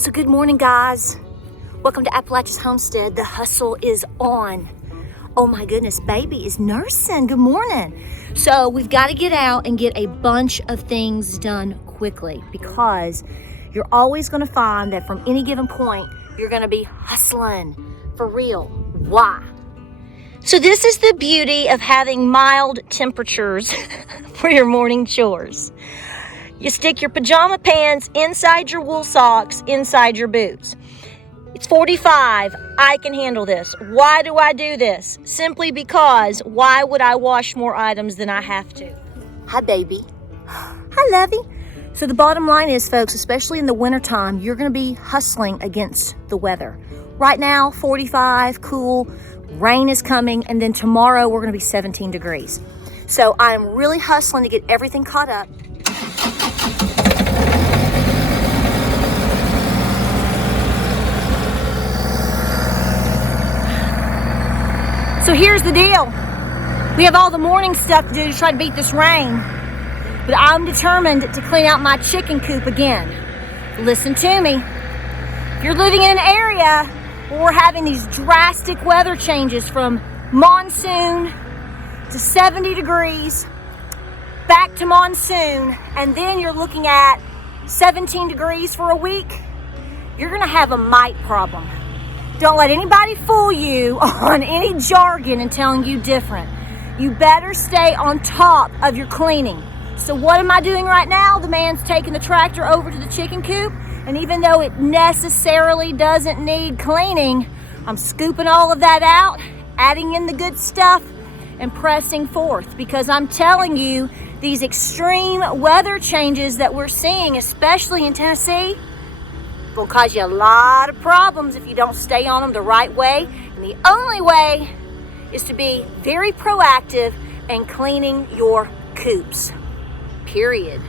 So good morning, guys. Welcome to Appalachia's Homestead. The hustle is on. Oh my goodness, baby is nursing. Good morning. So we've got to get out and get a bunch of things done quickly because you're always going to find that from any given point, you're going to be hustling for real. Why? So this is the beauty of having mild temperatures for your morning chores. You stick your pajama pants inside your wool socks, inside your boots. It's 45. I can handle this. Why do I do this? Simply because why would I wash more items than I have to? Hi, baby. Hi, lovey. So the bottom line is, folks, especially in the wintertime, you're going to be hustling against the weather. Right now, 45, cool. Rain is coming, and then tomorrow we're going to be 17 degrees. So I'm really hustling to get everything caught up. So here's the deal. We have all the morning stuff to do to try to beat this rain, but I'm determined to clean out my chicken coop again. Listen to me. If you're living in an area where we're having these drastic weather changes from monsoon to 70 degrees, back to monsoon, and then you're looking at 17 degrees for a week, you're gonna have a mite problem. Don't let anybody fool you on any jargon and telling you different. You better stay on top of your cleaning. So what am I doing right now? The man's taking the tractor over to the chicken coop, and even though it necessarily doesn't need cleaning, I'm scooping all of that out, adding in the good stuff, and pressing forth, because I'm telling you, these extreme weather changes that we're seeing, especially in Tennessee, will cause you a lot of problems if you don't stay on them the right way. And the only way is to be very proactive and cleaning your coops. Period.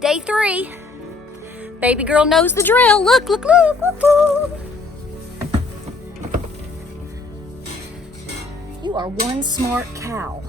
Day 3. Baby girl knows the drill. Look, look, look. Woo-hoo. You are one smart cow.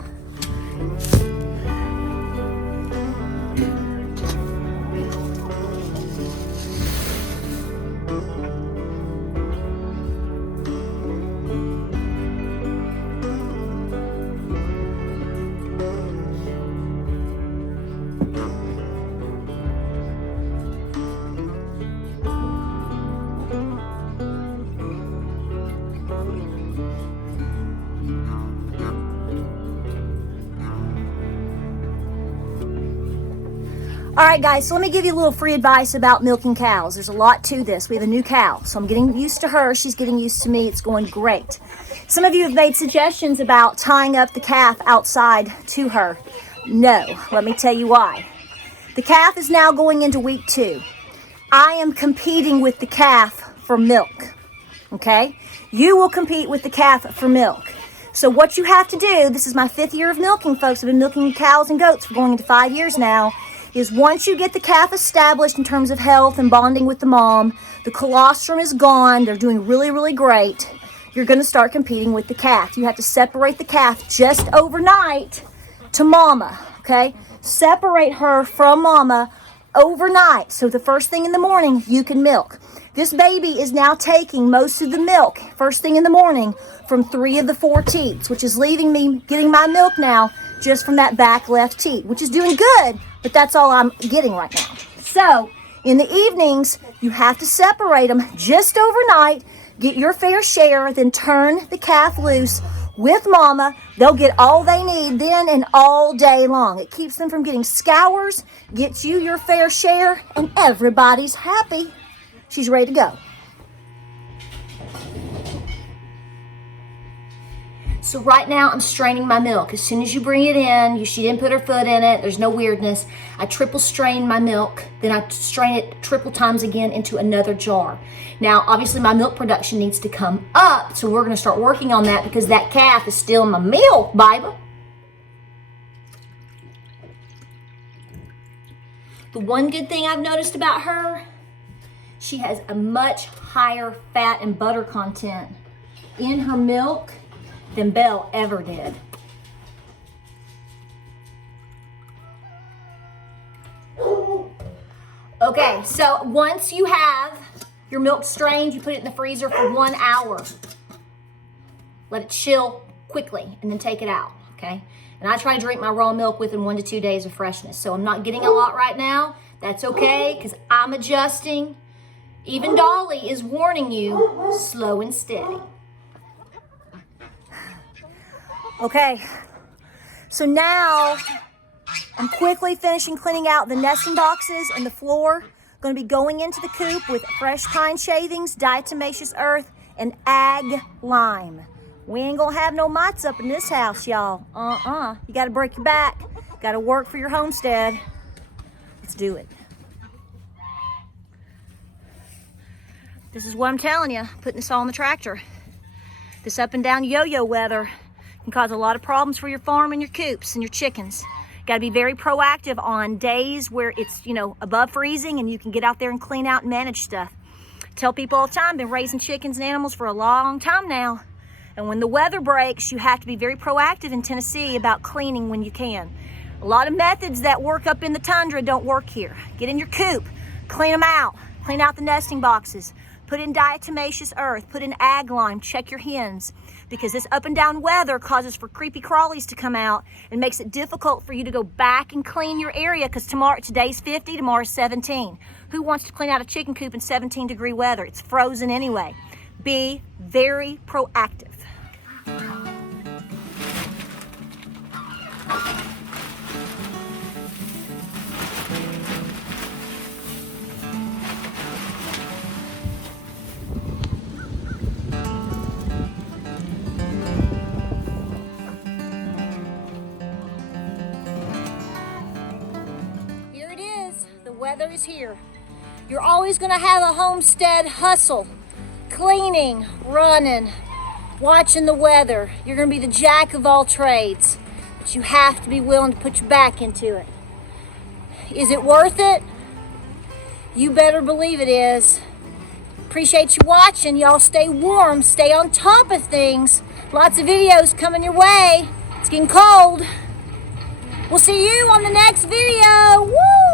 All right, guys, so let me give you a little free advice about milking cows. There's a lot to this. We have a new cow, so I'm getting used to her. She's getting used to me. It's going great. Some of you have made suggestions about tying up the calf outside to her. No, let me tell you why. The calf is now going into week 2. I am competing with the calf for milk, okay? You will compete with the calf for milk. So what you have to do, this is my 5th year of milking, folks. I've been milking cows and goats for going into 5 years now, is once you get the calf established in terms of health and bonding with the mom, the colostrum is gone, they're doing really, really great, you're going to start competing with the calf. You have to separate the calf just overnight to mama, okay? Separate her from mama overnight, so the first thing in the morning you can milk. This baby is now taking most of the milk first thing in the morning from 3 of the 4 teats, which is leaving me getting my milk now just from that back left teat, which is doing good, but that's all I'm getting right now. So in the evenings, you have to separate them just overnight, get your fair share, then turn the calf loose with mama. They'll get all they need then and all day long. It keeps them from getting scours, gets you your fair share, and everybody's happy. She's ready to go. So right now I'm straining my milk. As soon as you bring it in, she didn't put her foot in it, there's no weirdness. I triple strain my milk, then I strain it triple times again into another jar. Now, obviously my milk production needs to come up, so we're gonna start working on that because that calf is still my milk, baby. The one good thing I've noticed about her, she has a much higher fat and butter content in her milk than Belle ever did. Okay, so once you have your milk strained, you put it in the freezer for 1 hour. Let it chill quickly and then take it out, okay? And I try to drink my raw milk within 1 to 2 days of freshness. So I'm not getting a lot right now. That's okay, because I'm adjusting. Even Dolly is warning you, slow and steady. Okay, so now I'm quickly finishing cleaning out the nesting boxes and the floor. Going to be going into the coop with fresh pine shavings, diatomaceous earth, and ag lime. We ain't gonna have no mites up in this house, y'all. You gotta break your back. Gotta work for your homestead. Let's do it. This is what I'm telling you, putting this all on the tractor. This up and down yo-yo weather can cause a lot of problems for your farm and your coops and your chickens. Got to be very proactive on days where it's, above freezing and you can get out there and clean out and manage stuff. Tell people all the time, been raising chickens and animals for a long time now. And when the weather breaks, you have to be very proactive in Tennessee about cleaning when you can. A lot of methods that work up in the tundra don't work here. Get in your coop, clean them out, clean out the nesting boxes, put in diatomaceous earth, put in ag lime, check your hens, because this up and down weather causes for creepy crawlies to come out and makes it difficult for you to go back and clean your area, because today's 50, tomorrow's 17. Who wants to clean out a chicken coop in 17-degree weather? It's frozen anyway. Be very proactive. Weather is here. You're always going to have a homestead hustle, cleaning, running, watching the weather. You're going to be the jack of all trades, but you have to be willing to put your back into it. Is it worth it? You better believe it is. Appreciate you watching. Y'all stay warm, stay on top of things. Lots of videos coming your way. It's getting cold. We'll see you on the next video. Woo!